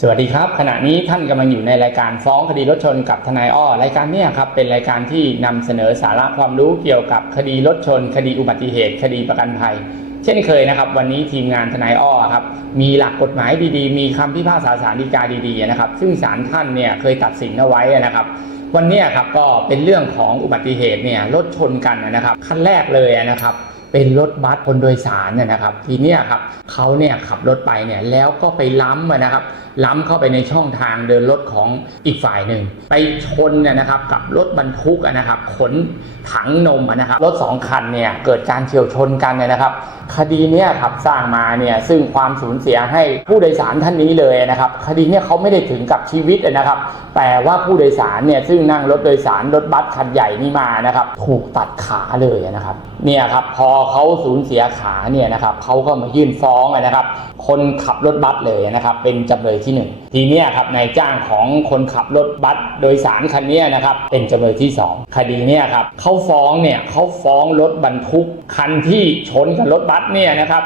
สวัสดีครับ ขณะนี้ท่านกำลังอยู่ในรายการฟ้องคดีรถชนกับทนายอ้อรายการนี้ครับเป็นรายการที่นำเสนอสาระความรู้เกี่ยวกับคดีรถชน คดีอุบัติเหตุ คดีประกันภัย เช่นเคยนะครับ วันนี้ทีมงานทนายอ้อครับมีหลักกฎหมายดีๆ มีคำพิพากษาศาลฎีกาดีๆนะครับ ซึ่งศาลท่านเนี่ยเคยตัดสินเอาไว้นะครับวันนี้ครับก็เป็นเรื่องของอุบัติเหตุเนี่ยรถชนกันนะครับขั้นแรกเลยนะครับเป็นรถบัสคนโดยสารเนี่ยนะครับ ทีนี้ครับเขาเนี่ยขับรถไปเนี่ยแล้วก็ไปล้ำนะครับ ล้ำเข้าไปในช่องทางเดินรถของอีกฝ่ายหนึ่ง ไปชนเนี่ยนะครับกับรถบรรทุกนะครับขนถังนมนะครับรถสองคันเนี่ยเกิดการเฉียวชนกันเนี่ยนะครับ คดีเนี้ยครับสร้างมาเนี่ยซึ่งความสูญเสียให้ผู้โดยสารท่านนี้เลยนะครับ คดีเนี้ยเขาไม่ได้ถึงกับชีวิตนะครับ แต่ว่าผู้โดยสารเนี่ยซึ่งนั่งรถโดยสารรถบัสคันใหญ่นี่มานะครับถูกตัดขาเลยนะครับเนี่ยครับพอเขาสูญเสียขาเนี่ยนะครับเขาก็มายื่นฟ้องนะครับ คนขับรถบัสเลยนะครับ เป็นจำเลยที่หนึ่งทีเนี้ยครับนายจ้างของคนขับรถบัสโดยสารคันเนี้ยนะครับเป็นจำเลยที่สองคดีเนี่ยครับเขาฟ้องเนี่ยเขาฟ้องรถบรรทุกคันที่ชนกับรถบัสเนี่ยนะครับ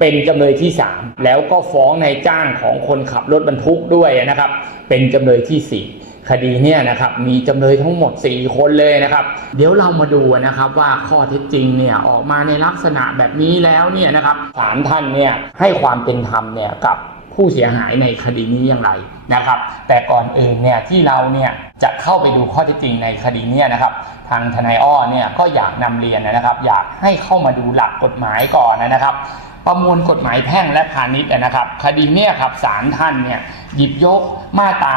เป็นจำเลยที่ 3 แล้วก็ฟ้องนายจ้างของคนขับรถบรรทุกด้วยนะครับ เป็นจำเลยที่ 4คดีเนี่ยนะครับมีจำเลยทั้งหมด 4 คนเลยนะครับ เดี๋ยวเรามาดูนะครับว่าข้อเท็จจริงเนี่ยออกมาในลักษณะแบบนี้แล้วเนี่ยนะครับศาลท่านเนี่ยให้ความเป็นธรรมเนี่ยกับ ผู้เสียหายในคดีนี้อย่างไรนะครับ แต่ก่อนอื่นเนี่ยที่เราเนี่ยจะเข้าไปดูข้อเท็จจริงในคดีนี้นะครับ ทางทนายอ้อเนี่ยก็อยากนำเรียนนะครับ อยากให้เข้ามาดูหลักกฎหมายก่อนนะครับ ประมวลกฎหมายแพ่งและพาณิชย์นะครับ คดีเนี่ยครับศาลท่านเนี่ยหยิบยกมาตรา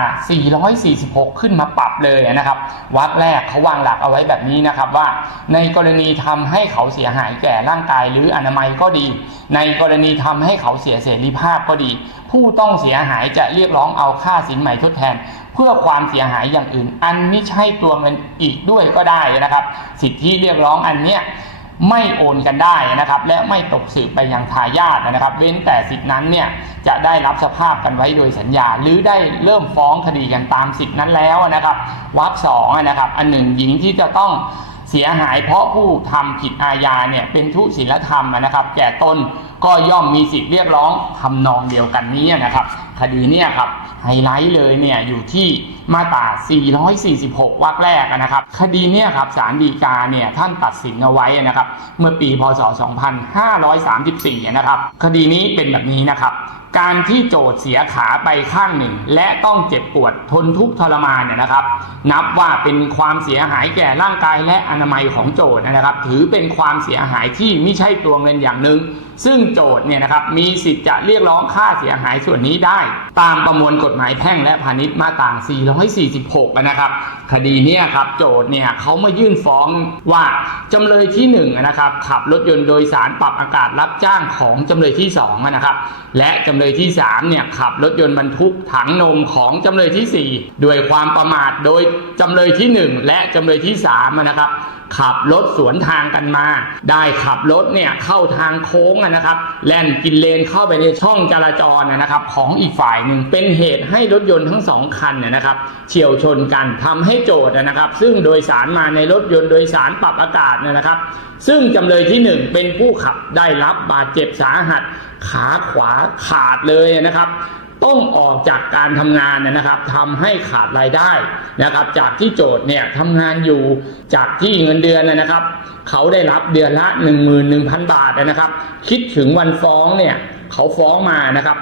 446 ขึ้นมาปรับเลยนะครับวรรคแรกเขาวางหลักเอาไว้แบบนี้นะครับว่า ในกรณีทำให้เขาเสียหายแก่ร่างกายหรืออนามัยก็ดี ในกรณีทำให้เขาเสียเสรีภาพก็ดี ผู้ต้องเสียหายจะเรียกร้องเอาค่าสินใหม่ทดแทน เพื่อความเสียหายอย่างอื่น อันไม่ใช่ตัวเงินอีกด้วยก็ได้นะครับ สิทธิเรียกร้องอันเนี้ย ไม่โอนกันได้นะครับ และไม่ตกสืบไปยังทายาทนะครับ เว้นแต่สิทธินั้นเนี่ยจะได้รับสภาพกันไว้โดยสัญญา หรือได้เริ่มฟ้องคดีกันตามสิทธินั้นแล้วนะครับวรรคสองนะครับ อันหนึ่งหญิงที่จะต้องเสียหายเพราะผู้ทำผิดอาญาเนี่ยเป็นทุศีลธรรมนะครับ แก่ตนก็ย่อมมีสิทธิ์เรียกร้องทำนองเดียวกันนี้นะครับ คดีเนี่ยครับไฮไลท์เลยเนี่ยอยู่ที่มาตรา 446 วรรคแรกนะครับ คดีเนี่ยครับศาลฎีกาเนี่ยท่านตัดสินเอาไว้นะครับ เมื่อปีพศ 2534 นะครับ คดีนี้เป็นแบบนี้นะครับ การที่โจทย์เสียขาไปข้างหนึ่ง และต้องเจ็บปวดทนทุกข์ทรมานเนี่ยนะครับ นับว่าเป็นความเสียหายแก่ร่างกายและอนามัยของโจทย์นะครับ ถือเป็นความเสียหายที่ไม่ใช่ตัวเงินอย่างหนึ่ง ซึ่งโจทย์เนี่ยนะครับมีสิทธิ์จะเรียกร้องค่าเสียหายส่วนนี้ได้ ตามประมวลกฎหมายแพ่งและพาณิชย์มาตรา 446 นะครับ คดีนี้ครับโจทย์เนี่ยเขามายื่นฟ้องว่าจำเลยที่1นะครับขับรถยนต์โดยสารปรับอากาศรับจ้างของจำเลยที่2นะครับและจำเลยที่3เนี่ยขับรถยนต์บรรทุกถังนมของจำเลยที่ 4 ด้วยความประมาทโดยจำเลยที่ 1 และจำเลยที่3นะครับ ขับรถสวนทางกันมา ได้ขับรถเนี่ยเข้าทางโค้งนะครับแล่นกินเลนเข้าไปในช่องจราจรนะครับ ของอีกฝ่ายหนึ่งเป็นเหตุให้รถยนต์ทั้งสองคันเนี่ยนะครับเฉียวชนกันทำให้โจทย์นะครับ ซึ่งโดยสารมาในรถยนต์โดยสารปรับอากาศเนี่ยนะครับ ซึ่งจำเลยที่หนึ่งเป็นผู้ขับได้รับบาดเจ็บสาหัสขาขวาขาดเลยนะครับ ต้องออกจากการทำงานนะครับทำให้ขาดรายได้นะครับ จากที่โจทย์เนี่ยทำงานอยู่จากที่เงินเดือนนะครับ เขาได้รับเดือนละ 11,000 บาทนะครับ คิดถึงวันฟ้องเนี่ยเขาฟ้องมานะครับ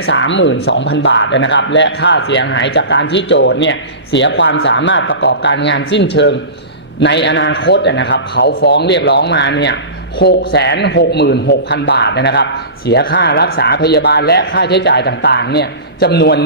132,000 บาทนะครับ และค่าเสียหายจากการที่โจทย์เนี่ยเสียความสามารถประกอบการงานสิ้นเชิง ในอนาคตนะครับ เขาฟ้องเรียกร้องมาเนี่ย 666,000 บาทนะครับ เสียค่ารักษาพยาบาลและค่าใช้จ่ายต่างๆเนี่ยจำนวน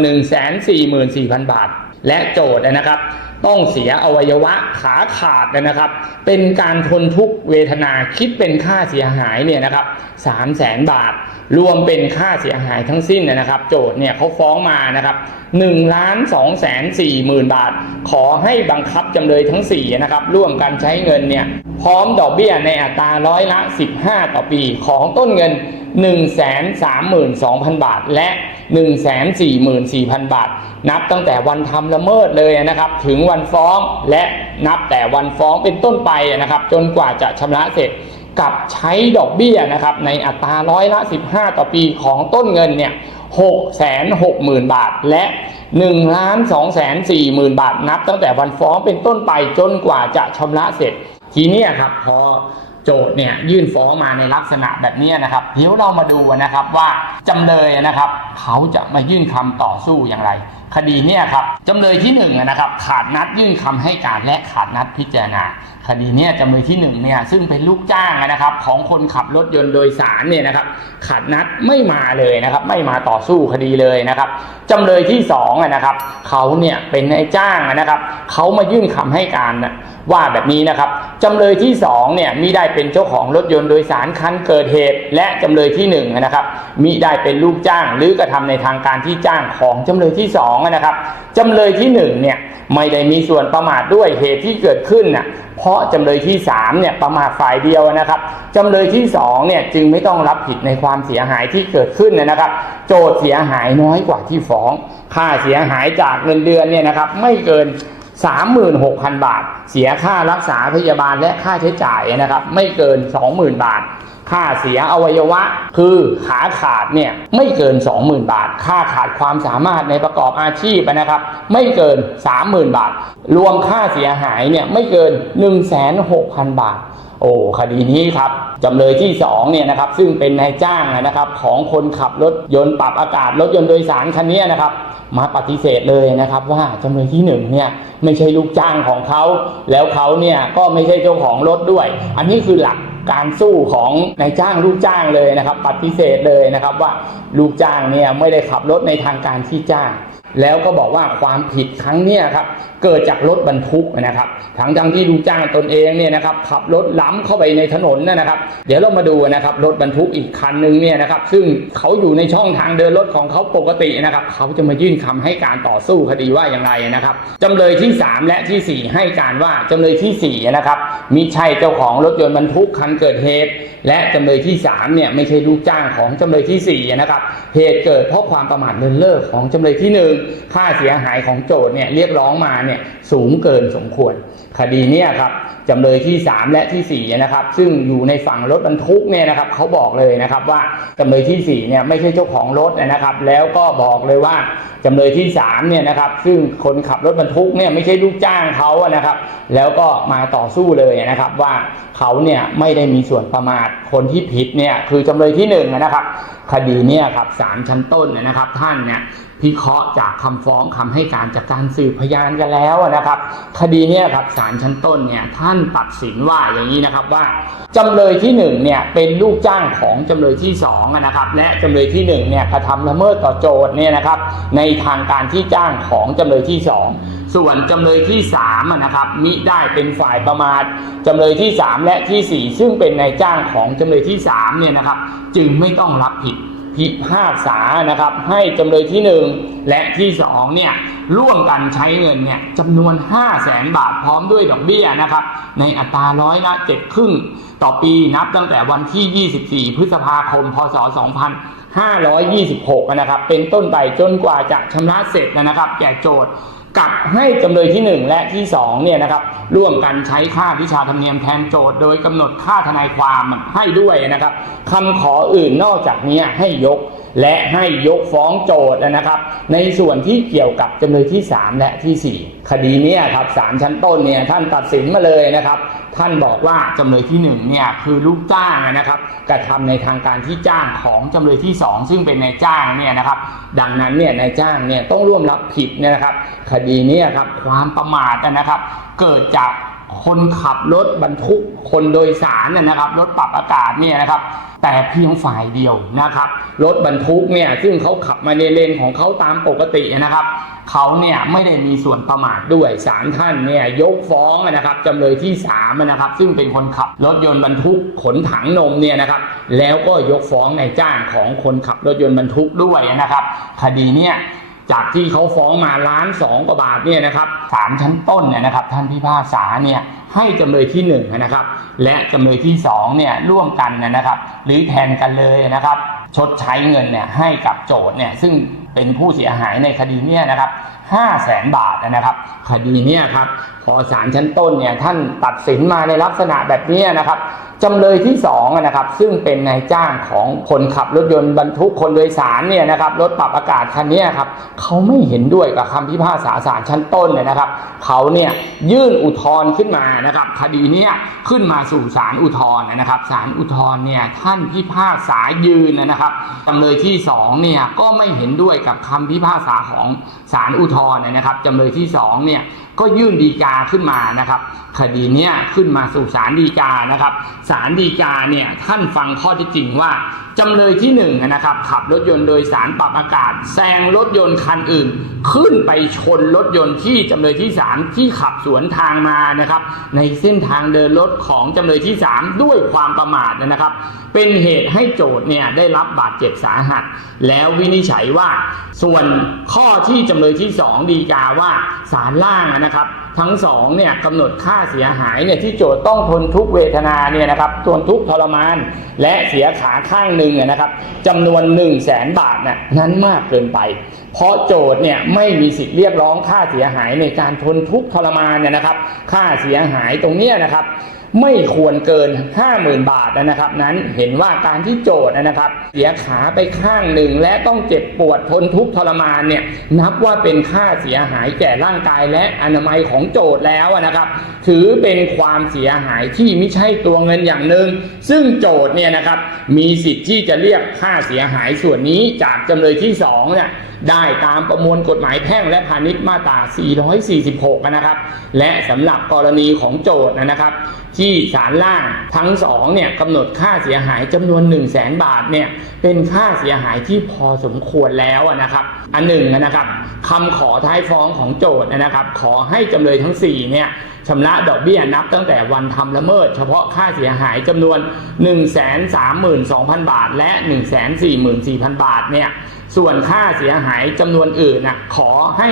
144,000 บาท และโจทย์นะครับต้องเสียอวัยวะขาขาดนะครับ เป็นการทนทุกเวทนาคิดเป็นค่าเสียหายเนี่ยนะครับสามแสนบาท รวมเป็นค่าเสียหายทั้งสิ้นนะครับ โจทย์เนี่ยเขาฟ้องมานะครับ1ล้าน2แสน4หมื่นบาท ขอให้บังคับจำเลยทั้ง4นะครับ ร่วมกันใช้เงินเนี่ยพร้อมดอกเบี้ยในอัตราร้อยละ 15 ต่อปีของต้นเงิน 132,000 บาท และ 144,000 บาท นับตั้งแต่วันทำละเมิดเลยนะครับ ถึงวันันฟ้องและนับแต่วันฟ้องเป็นต้นไปนะครับ จนกว่าจะชำระเสร็จกับใช้ดอกเบี้ยนะครับในอัตราร้อยละ 15 ต่อปีของต้นเงินเนี่ย6 6 0 0 0 0 บาท และ1ล้าน2 4 0 0 0 0บาทนับ ตั้งแต่วันฟ้องเป็นต้นไปจนกว่าจะชำระเสร็จ ทีนี้ครับพอโจทย์เนี่ยยื่นฟ้องมาในลักษณะแบบนี้นะครับเดี๋ยวเรามาดูนะครับว่าจำเลยนะครับ เขาจะมายื่นคำต่อสู้อย่างไร คดีเนี่ยครับจำเลยที่หนึ่งนะครับขาดนัดยื่นคำให้การและขาดนัดพิจารณา คดีนี่ยจำเลยที่หนึ่งเนี่ยซึ่งเป็นลูกจ้างนะครับของคนขับรถยนต์โดยสารเนี่ยนะครับขาดนัดไม่มาเลยนะครับไม่มาต่อสู้คดีเลยนะครับจำเลยที่สองนะครับเขาเนี่ยเป็นนายจ้างนะครับเขามายื่นคำให้การนะว่าแบบนี้นะครับจำเลยที่สองเนี่ยมิได้เป็นเจ้าของรถยนต์โดยสารคันเกิดเหตุ และจำเลยที่หนึ่งนะครับมิได้เป็นลูกจ้างหรือกระทำในทางการที่จ้างของจำเลยที่สองนะครับจำเลยที่หนึ่งเนี่ยไม่ได้มีส่วนประมาทด้วยเหตุที่เกิดขึ้นน่ะเพราะะจำเลยที่3เนี่ยประมาทฝ่ายเดียวนะครับจำเลยที่2เนี่ยจึงไม่ต้องรับผิดในความเสียหายที่เกิดขึ้นนะครับ โจทย์เสียหายน้อยกว่าที่ฟ้อง ค่าเสียหายจากเงินเดือนเนี่ยนะครับไม่เกิน36,000 บาท เสียค่ารักษาพยาบาลและค่าใช้จ่ายนะครับ ไม่เกิน 20,000 บาท ค่าเสียอวัยวะ คือขาขาดเนี่ยไม่เกิน 20,000 บาท ค่าขาดความสามารถในประกอบอาชีพนะครับ ไม่เกิน 30,000 บาท รวมค่าเสียหายเนี่ยไม่เกิน 16,000 บาท โอ้คดีนี้ครับจำเลยที่2เนี่ยนะครับซึ่งเป็นนายจ้างนะครับของคนขับรถยนต์ปรับอากาศรถยนต์โดยสารคันนี้นะครับมาปฏิเสธเลยนะครับว่าจำเลยที่1เนี่ยไม่ใช่ลูกจ้างของเขา แล้วเขาเนี่ยก็ไม่ใช่เจ้าของรถด้วย อันนี้คือหลัก การสู้ของนายจ้างลูกจ้างเลยนะครับ ปฏิเสธเลยนะครับว่าลูกจ้างเนี่ยไม่ได้ขับรถในทางการที่จ้าง แล้วก็บอกว่าความผิดครั้งเนี้ยครับเกิดจากรถบรรทุกนะครับทั้งทั้งที่ลูกจ้างตนเองเนี่ยนะครับขับรถล้ำเข้าไปในถนนนะครับ เดี๋ยวเรามาดูนะครับรถบรรทุกอีกคันหนึ่งเนี่ยนะครับซึ่งเขาอยู่ในช่องทางเดินรถของเขาปกตินะครับเขาจะมายื่นคำให้การต่อสู้คดีว่าอย่างไรนะครับจำเลยที่ 3 และทีสี่4 ให้การว่าจำเลยทีสี่4นะครับมิใช่เจ้าของรถยนต์บรรทุกคันเกิดเหตุ และจำเลยที่3เนี่ยไม่ใช่ลูกจ้างของจำเลยที่4นะครับเหตุเกิดเพราะความประมาทเลินเล่อของจำเลยที่ 1 ค่าเสียหายของโจทย์เนี่ยเรียกร้องมาเนี่ยสูงเกินสมควร คดีเนี่ยครับจำเลยที่ 3 และที่4นะครับซึ่งอยู่ในฝั่งรถบรรทุกเนี่ยนะครับเขาบอกเลยนะครับว่าจำเลยที่4เนี่ยไม่ใช่เจ้าของรถนะครับ แล้วก็บอกเลยว่าจำเลยที่3เนี่ยนะครับซึ่งคนขับรถบรรทุกเนี่ยไม่ใช่ลูกจ้างเขาอะนะครับ แล้วก็มาต่อสู้เลยนะครับว่าเขาเนี่ยไม่ได้มีส่วนประมาทคนที่ผิดเนี่ยคือจำเลยที่หนึ่งนะครับคดีเนี่ยครับศาลชั้นต้นนะครับท่านเนี่ย พิเคราะห์จากคำฟ้องคำให้การจากการสืบพยานกันแล้วนะครับ คดีนี่ยครับศาลชั้นต้นเนี่ยท่านตัดสินว่าอย่างนี้นะครับว่าจำเลยที่หนึ่งเนี่ยเป็นลูกจ้างของจำเลยที่สองนะครับและจำเลยที่หนึ่งเนี่ยกระทำละเมิดต่อโจทย์เนี่ยนะครับ ในทางการที่จ้างของจำเลยที่สองส่วนจำเลยที่3นะครับมิได้เป็นฝ่ายประมาทจำเลยที่ 3 และทีสี่ 4 ซึ่งเป็นนายจ้างของจำเลยที่3เนี่ยนะครับ จึงไม่ต้องรับผิด พิพากษานะครับ ให้จำเลยที่หนึ่งและที่สองเนี่ยร่วมกันใช้เงินเนี่ยจำนวน 5 0 0แสนบาทพร้อมด้วยดอกเบี้ยนะครับ ในอัตราร้อยละ7ครึ่งต่อปีนับตั้งแต่วันที่ 24 พฤษภาคม พศ 2526 นะครับ เป็นต้นไปจนกว่าจะชำระเสร็จนะครับ แก่โจทย์ กับให้จำเลยที่ 1 และที่2เนี่ยนะครับร่วมกันใช้ค่าวิชาธรรมเนียมแทนโจทย์โดยกำหนดค่าทนายความให้ด้วยนะครับคำขออื่นนอกจากนี้ให้ยก และให้ยกฟ้องโจทย์นะครับ ในส่วนที่เกี่ยวกับจำเลยที่ 3 และที่ 4 คดีนี้ครับศาลชั้นต้นเนี่ยท่านตัดสินมาเลยนะครับ ท่านบอกว่าจำเลยที่1เนี่ยคือลูกจ้างนะครับกระทำในทางการที่จ้างของจำเลยที่ 2 ซึ่งเป็นนายจ้างเนี่ยนะครับ ดังนั้นเนี่ยนายจ้างเนี่ยต้องร่วมรับผิดเนี่ยนะครับ คดีนี้ครับความประมาทนะครับ เกิดจาก คนขับรถบรรทุกคนโดยสารนะนะครับ รถปรับอากาศเนี่ยนะครับ แต่เพียงฝ่ายเดียวนะครับ รถบรรทุกเนี่ยซึ่งเขาขับมาในเลนของเขาตามปกตินะครับเขาเนี่ยไม่ได้มีส่วนประมาทด้วยศาลท่านเนี่ยยกฟ้องนะครับจำเลยที่3นะครับ ซึ่งเป็นคนขับรถยนต์บรรทุกขนถังนมเนี่ยนะครับ แล้วก็ยกฟ้องในายจ้างของคนขับรถยนต์บรรทุกด้วยนะครับ คดีเนี่ย จากที่เขาฟ้องมาล้านสองกว่าบาทเนี่ยนะครับศาลชั้นต้นเนี่ยนะครับท่านพิพากษาเนี่ยให้จำเลยที่หนึ่งนะครับและจำเลยที่สองเนี่ยร่วมกันนะครับ หรือแทนกันเลยนะครับ ชดใช้เงินเนี่ยให้กับโจทย์เนี่ยซึ่งเป็นผู้เสียหายในคดีเนี่ยนะครับ5 0 0แสนบาทนะครับคดีเนี่ยครับพอศาลชั้นต้นเนี่ยท่านตัดสินมาในลักษณะแบบนี้นะครับจำเลยที่2นะครับซึ่งเป็นนายจ้างของคนขับรถยนต์บรรทุกคนโดยสารเนี่ยนะครับรถปรับอากาศคันนี้ครับเขาไม่เห็นด้วยกับคำพิพากษาศาลชั้นต้นเนี่ยนะครับเขาเนี่ยยื่นอุทธรณ์ขึ้นมานะครับคดีเนี้ยขึ้นมาสู่ศาลอุทธรณ์นะครับศาลอุทธรณ์เนี่ยท่านพิพากษายืนนะครับจำเลยที่2เนี่ยก็ไม่เห็นด้วยกับคำพิพากษาของศาลอุทธรณ์นะครับจำเลยที่2เนี่ยก็ยื่นดีกาขึ้นมานะครับ คดีเนี้ยขึ้นมาสู่ศาลฎีกานะครับศาลฎีกาเนี่ยท่านฟังข้อที่จริงว่าจำเลยที่หนึ่งนะครับขับรถยนต์โดยสารปรับอากาศแซงรถยนต์คันอื่น ขึ้นไปชนรถยนต์ที่จำเลยที่สามที่ขับสวนทางมานะครับ ในเส้นทางเดินรถของจำเลยที่สามด้วยความประมาทนะครับ เป็นเหตุให้โจทย์เนี่ยได้รับบาดเจ็บสาหัส แล้ววินิจฉัยว่า ส่วนข้อที่จำเลยที่สองดีกาว่าศาลล่างนะครับ ทั้งสองเนี่ยกำหนดค่าเสียหายเนี่ยที่โจทย์ต้องทนทุกเวทนาเนี่ยนะครับทนทุกทรมาน และเสียขาข้างหนึ่งนะครับจำนวน 1 0 0 0 0แสนบาทน่ะนั้นมากเกินไป เพราะโจทย์เนี่ยไม่มีสิทธิ์เรียกร้องค่าเสียหายในการทนทุกทรมานเนี่ยนะครับ ค่าเสียหายตรงเนี้ยนะครับ ไม่ควรเกิน 50,000 บาทนะครับ นั้นเห็นว่าการที่โจทย์นะครับ เสียขาไปข้างหนึ่งและต้องเจ็บปวดทนทุกข์ทรมานเนี่ยนับว่าเป็นค่าเสียหายแก่ร่างกายและอนามัยของโจทย์แล้วนะครับ ถือเป็นความเสียหายที่ไม่ใช่ตัวเงินอย่างหนึ่งซึ่งโจทย์เนี่ยนะครับมีสิทธิ์ที่จะเรียกค่าเสียหายส่วนนี้จากจำเลยที่สองเนี่ย ได้ตามประมวลกฎหมายแพ่งและพาณิชย์มาตรา 446 นะครับ และสำหรับกรณีของโจทย์นะครับ ที่ศาลล่างทั้งสองเนี่ยกำหนดค่าเสียหายจำนวน 1 0 0 0 0แสนบาทเนี่ยเป็นค่าเสียหายที่พอสมควรแล้วนะครับ อันหนึ่งนะครับคำขอท้ายฟ้องของโจทย์นะครับ ขอให้จำเลยทั้ง4เนี่ยชำระดอกเบี้ยนับตั้งแต่วันทำละเมิด เฉพาะค่าเสียหายจำนวน 132,000 บาท และ 144,000 บาทเนี่ย ส่วนค่าเสียหายจำนวนอื่นนะขอให้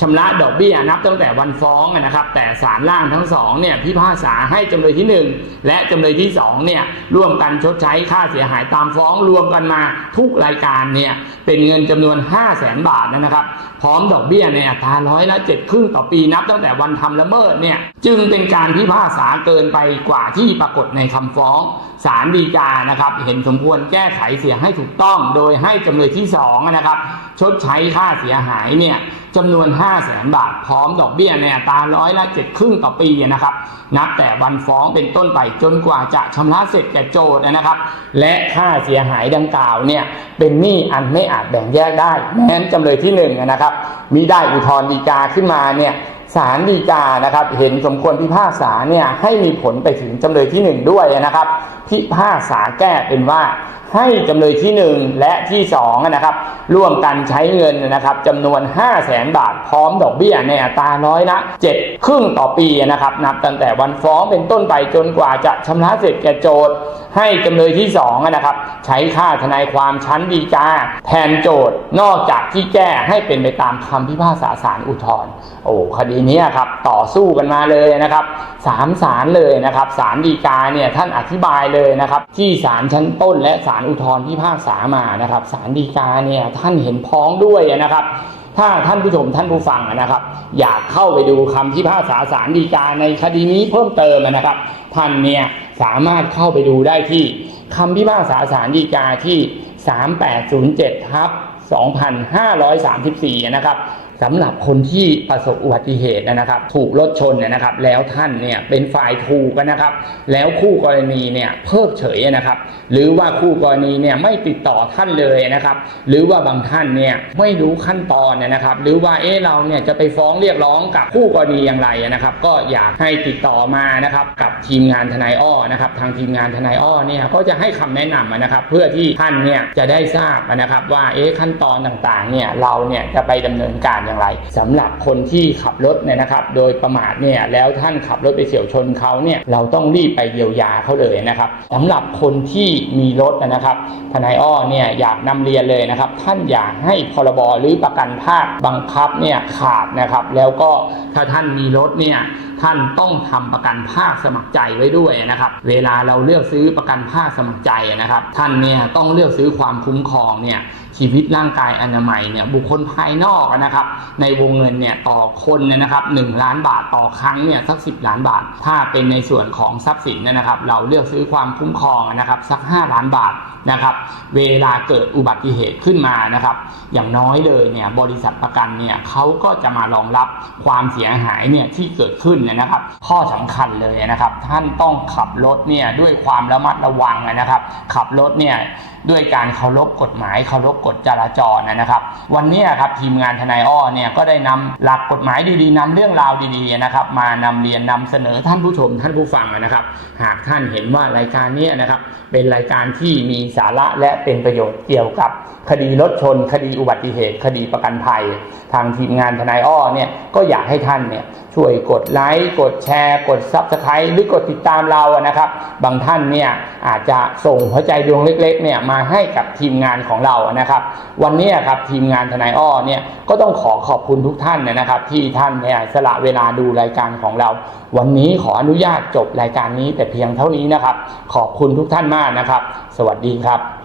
ชำระดอกเบี้ยนับตั้งแต่วันฟ้องนะครับ แต่ศาลล่างทั้งสองเนี่ยพิพากษาให้จำเลยที่หนึ่งและจำเลยที่สองเนี่ยร่วมกันชดใช้ค่าเสียหายตามฟ้องรวมกันมาทุกรายการเนี่ยเป็นเงินจำนวน 5 0 0แสนบาทนะครับ พร้อมดอกเบี้ยในอัตราร้อยละเจ็ดครึ่งต่อปีนับตั้งแต่วันทำละเมิดเนี่ยจึงเป็นการพิพากษาเกินไปกว่าที่ปรากฏในคำฟ้องศาลฎีกานะครับ เห็นสมควรแก้ไขเสียให้ถูกต้อง โดยให้จำเลยที่สองนะครับชดใช้ค่าเสียหายเนี่ย จำนวน5 0 0แสนบาทพร้อมดอกเบี้ยในอัตราร้อยละเจ็ดครึ่งต่อปีนะครับนับแต่วันฟ้องเป็นต้นไปจนกว่าจะชำระเสร็จแก่โจทย์นะครับ และค่าเสียหายดังกล่าวเนี่ยเป็นหนี้อันไม่อาจแบ่งแยกได้แม้นจำเลยที่หนึ่งนะครับมีได้อุทธรณ์ฎีกาขึ้นมาเนี่ยศาลฎีกานะครับเห็นสมควรพิพากษาเนี่ยให้มีผลไปถึงจำเลยที่หนึ่งด้วยนะครับ พิพากษาแก้เป็นว่า ให้จำเลยที่ 1 และที่2นะครับร่วมกันใช้เงินนะครับจำนวน 5 0 0แสนบาทพร้อมดอกเบี้ยในอัตราร้อยละ7ครึ่งต่อปีนะครับนับตั้งแต่วันฟ้องเป็นต้นไปจนกว่าจะชำระเสร็จแก่โจทย์ให้จำเลยที่2นะครับใช้ค่าทนายความชั้นฎีกาแทนโจทย์นอกจากที่แก้ให้เป็นไปตามคำพิพากษาศาลอุทธรณ์โอ้คดีนี้ครับต่อสู้กันมาเลยนะครับสามศาลเลยนะครับศาลฎีกาเนี่ยท่านอธิบายเลยนะครับที่ศาลชั้นต้นและศาลอุทธรณ์พิพากษามานะครับศาลฎีกาเนี่ยท่านเห็นพ้องด้วยนะครับ ถ้าท่านผู้ชมท่านผู้ฟังนะครับ อยากเข้าไปดูคำพิพากษาศาลฎีกาในคดีนี้เพิ่มเติมนะครับ ท่านเนี่ยสามารถเข้าไปดูได้ที่คำพิพากษาศาลฎีกาที่ 3807ทับ2534 นะครับ สำหรับคนที่ประสบอุบัติเหตุนะครับ ถูกรถชนเนี่ยนะครับ แล้วท่านเนี่ยเป็นฝ่ายถูกนะครับ แล้วคู่กรณีเนี่ยเพิกเฉยนะครับ หรือว่าคู่กรณีเนี่ยไม่ติดต่อท่านเลยนะครับ หรือว่าบางท่านเนี่ยไม่รู้ขั้นตอนเนี่ยนะครับ หรือว่าเอ๊ะเราเนี่ยจะไปฟ้องเรียกร้องกับคู่กรณีอย่างไรนะครับ ก็อยากให้ติดต่อมานะครับกับทีมงานทนายอ้อนะครับ ทางทีมงานทนายอ้อเนี่ยก็จะให้คำแนะนำนะครับ เพื่อที่ท่านเนี่ยจะได้ทราบนะครับ ว่าเอ๊ะขั้นตอนต่างๆเนี่ยเราเนี่ยจะไปดำเนินการอย่างไรสำหรับคนที่ขับรถเนี่ยนะครับ โดยประมาทเนี่ยแล้วท่านขับรถไปเฉี่ยวชนเขาเนี่ยเราต้องรีบไปเยียวยาเขาเลยนะครับสำหรับคนที่มีรถนะครับทนายอ้อเนี่ยอยากนำเรียนเลยนะครับ ท่านอย่าให้พรบหรือประกันภาคบังคับเนี่ยขาดนะครับ แล้วก็ถ้าท่านมีรถเนี่ยท่านต้องทำประกันภาคสมัครใจไว้ด้วยนะครับ เวลาเราเลือกซื้อประกันภาคสมัครใจนะครับ ท่านเนี่ยต้องเลือกซื้อความคุ้มครองเนี่ยชีวิตร่างกายอนามัยเนี่ยบุคคลภายนอกนะครับในวงเงินเนี่ยต่อคนเนี่ยนะครับหล้านบาทต่อครั้งเนี่ยสัก 10 ล้านบาท ถ้าเป็นในส่วนของทรัพย์สินเนยนะครับ เราเลือกซื้อความคุ้มครองนะครับสัก 5 ล้านบาทนะครับเวลาเกิดอุบัติเหตุขึ้นมานะครับอย่างน้อยเลยเนี่ยบริษัทประกันเนี่ยเขาก็จะมารองรับความเสียหายเนี่ยที่เกิดขึ้นนยนะครับ ข้อสำคัญเลยนะครับ ท่านต้องขับรถเนี่ยด้วยความระมัดระวังนะครับ ขับรถเนี่ย ด้วยการเคารพกฎหมายเคารพกฎจราจรนะครับ วันนี้ครับทีมงานทนายอ้อเนี่ยก็ได้นำหลักกฎหมายดีๆนำเรื่องราวดีๆนะครับ มานำเรียนนำเสนอท่านผู้ชมท่านผู้ฟังนะครับ หากท่านเห็นว่ารายการนี้นะครับเป็นรายการที่มีสาระและเป็นประโยชน์เกี่ยวกับคดีรถชน คดีอุบัติเหตุ คดีประกันภัย ทางทีมงานทนายอ้อเนี่ยก็อยากให้ท่านเนี่ยช่วยกดไลค์กดแชร์ กดซับสไครต์หรือกดติดตามเราอะนะครับ บางท่านเนี่ยอาจจะส่งหัวใจดวงเล็กๆเนี่ยมาาให้กับทีมงานของเรานะครับ วันนี้ครับทีมงานทนายอ้อเนี่ยก็ต้องขอขอบคุณทุกท่านนะครับ ที่ท่านเนี่ยสละเวลาดูรายการของเรา วันนี้ขออนุญาตจบรายการนี้แต่เพียงเท่านี้นะครับ ขอบคุณทุกท่านมากนะครับ สวัสดีครับ